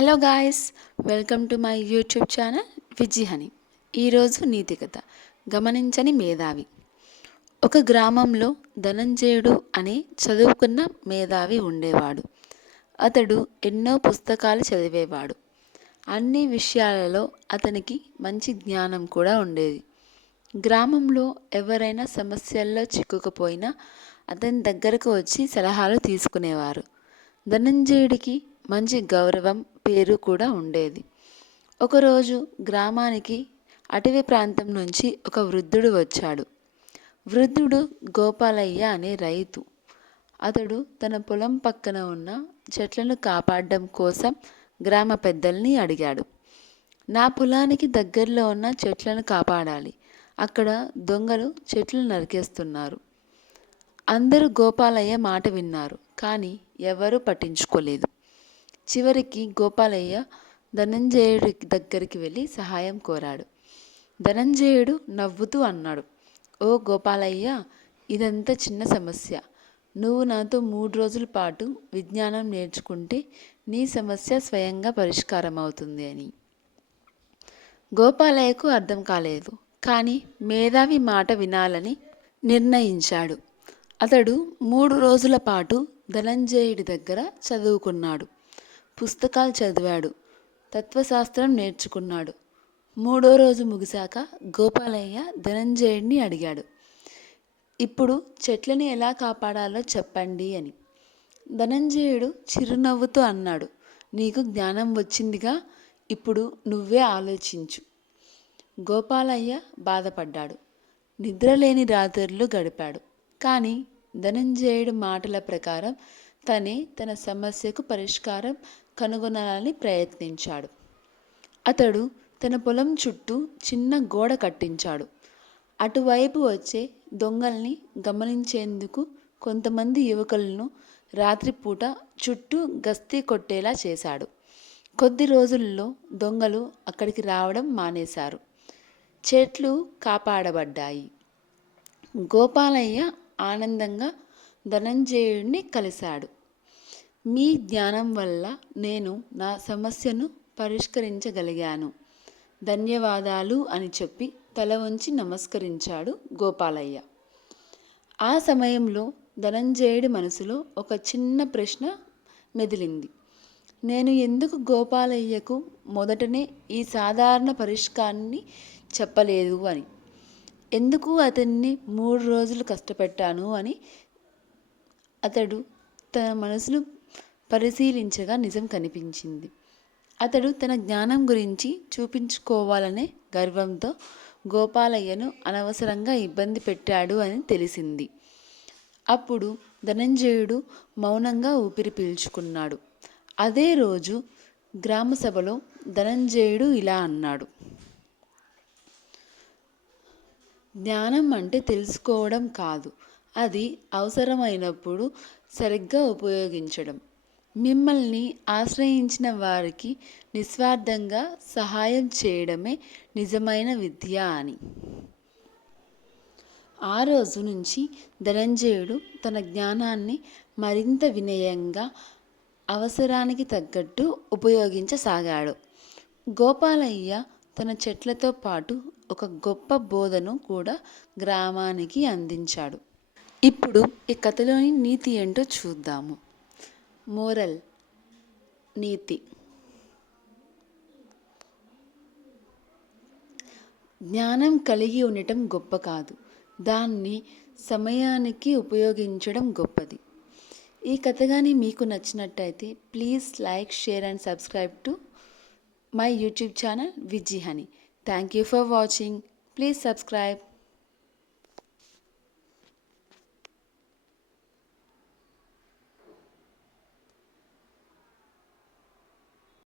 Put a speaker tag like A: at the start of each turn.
A: Hello guys welcome to my YouTube channel Viji Honey. ఈరోజు నీతి కథ గమనించని మేధావి. ఒక గ్రామంలో ధనంజయుడు అనే చదువుకున్న మేధావి ఉండేవాడు. అతడు ఎన్నో పుస్తకాలు చదివేవాడు. అన్ని విషయాలలో అతనికి మంచి జ్ఞానం కూడా ఉండేది. గ్రామంలో ఎవరైనా సమస్యల్లో చిక్కుకుపోయినా అతని దగ్గరకు వచ్చి సలహాలు తీసుకునేవారు. ధనంజయుడికి మంచి గౌరవం పేరు కూడా ఉండేది. ఒకరోజు గ్రామానికి అటవీ ప్రాంతం నుంచి ఒక వృద్ధుడు వచ్చాడు. వృద్ధుడు గోపాలయ్య అనే రైతు. అతడు తన పొలం పక్కన ఉన్న చెట్లను కాపాడడం కోసం గ్రామ పెద్దల్ని అడిగాడు. నా పొలానికి దగ్గరలో ఉన్న చెట్లను కాపాడాలి. అక్కడ దొంగలు చెట్లు నరికేస్తున్నారు. అందరూ గోపాలయ్య మాట విన్నారు. కానీ ఎవరూ పట్టించుకోలేదు. చివరికి గోపాలయ్య ధనంజయుడి దగ్గరికి వెళ్ళి సహాయం కోరాడు. ధనంజయుడు నవ్వుతూ అన్నాడు ఓ గోపాలయ్య ఇదంతా చిన్న సమస్య. నువ్వు నాతో మూడు రోజుల పాటు విజ్ఞానం నేర్చుకుంటే నీ సమస్య స్వయంగా పరిష్కారం అవుతుంది అని. గోపాలయ్యకు అర్థం కాలేదు కానీ మేధావి మాట వినాలని నిర్ణయించాడు. అతడు మూడు రోజుల పాటు ధనంజయుడి దగ్గర చదువుకున్నాడు. పుస్తకాలు చదివాడు. తత్వశాస్త్రం నేర్చుకున్నాడు. మూడో రోజు ముగిశాక గోపాలయ్య ధనంజయుడిని అడిగాడు. ఇప్పుడు చెట్లని ఎలా కాపాడాలో చెప్పండి అని. ధనంజయుడు చిరునవ్వుతో అన్నాడు. నీకు జ్ఞానం వచ్చిందిగా ఇప్పుడు నువ్వే ఆలోచించు గోపాలయ్య బాధపడ్డాడు. నిద్రలేని రాత్రులు గడిపాడు. కానీ ధనంజయుడు మాటల ప్రకారం తనే తన సమస్యకు పరిష్కారం కనుగొనాలని ప్రయత్నించాడు. అతడు తన పొలం చుట్టూ చిన్న గోడ కట్టించాడు. అటువైపు వచ్చే దొంగల్ని గమనించేందుకు కొంతమంది యువకులను రాత్రిపూట చుట్టూ గస్తీ కొట్టేలా చేశాడు. కొద్ది రోజుల్లో దొంగలు అక్కడికి రావడం మానేశారు. చెట్లు కాపాడబడ్డాయి. గోపాలయ్య ఆనందంగా ధనంజయుడిని కలిశాడు. మీ జ్ఞానం వల్ల నేను నా సమస్యను పరిష్కరించగలిగాను. ధన్యవాదాలు అని చెప్పి తల వంచి నమస్కరించాడు గోపాలయ్య. ఆ సమయంలో ధనంజయుడి మనసులో ఒక చిన్న ప్రశ్న మెదిలింది. నేను ఎందుకు గోపాలయ్యకు మొదటనే ఈ సాధారణ పరిష్కారాన్ని చెప్పలేదు అని. ఎందుకు అతన్ని మూడు రోజులు కష్టపెట్టాను అని అతడు తన మనసును పరిశీలించగా నిజం కనిపించింది. అతడు తన జ్ఞానం గురించి చూపించుకోవాలనే గర్వంతో గోపాలయ్యను అనవసరంగా ఇబ్బంది పెట్టాడు అని తెలిసింది. అప్పుడు ధనంజయుడు మౌనంగా ఊపిరి పీల్చుకున్నాడు. అదే రోజు గ్రామసభలో ధనంజయుడు ఇలా అన్నాడు. జ్ఞానం అంటే తెలుసుకోవడం కాదు. అది అవసరమైనప్పుడు సరిగ్గా ఉపయోగించడం. మిమ్మల్ని ఆశ్రయించిన వారికి నిస్వార్థంగా సహాయం చేయడమే నిజమైన విద్య అని. ఆ రోజు నుంచి ధనంజయుడు తన జ్ఞానాన్ని మరింత వినయంగా అవసరానికి తగ్గట్టు ఉపయోగించసాగాడు. గోపాలయ్య తన చెట్లతో పాటు ఒక గొప్ప బోధను కూడా గ్రామానికి అందించాడు. ఇప్పుడు ఈ కథలోని నీతి ఏంటో చూద్దాము. మోరల్ నీతి. జ్ఞానం కలిగి ఉండటం గొప్ప కాదు. దాన్ని సమయానికి ఉపయోగించడం గొప్పది. ఈ కథ కానీ మీకు నచ్చినట్టయితే please like share and subscribe to my YouTube channel Viji Honey thank you for watching. Please subscribe.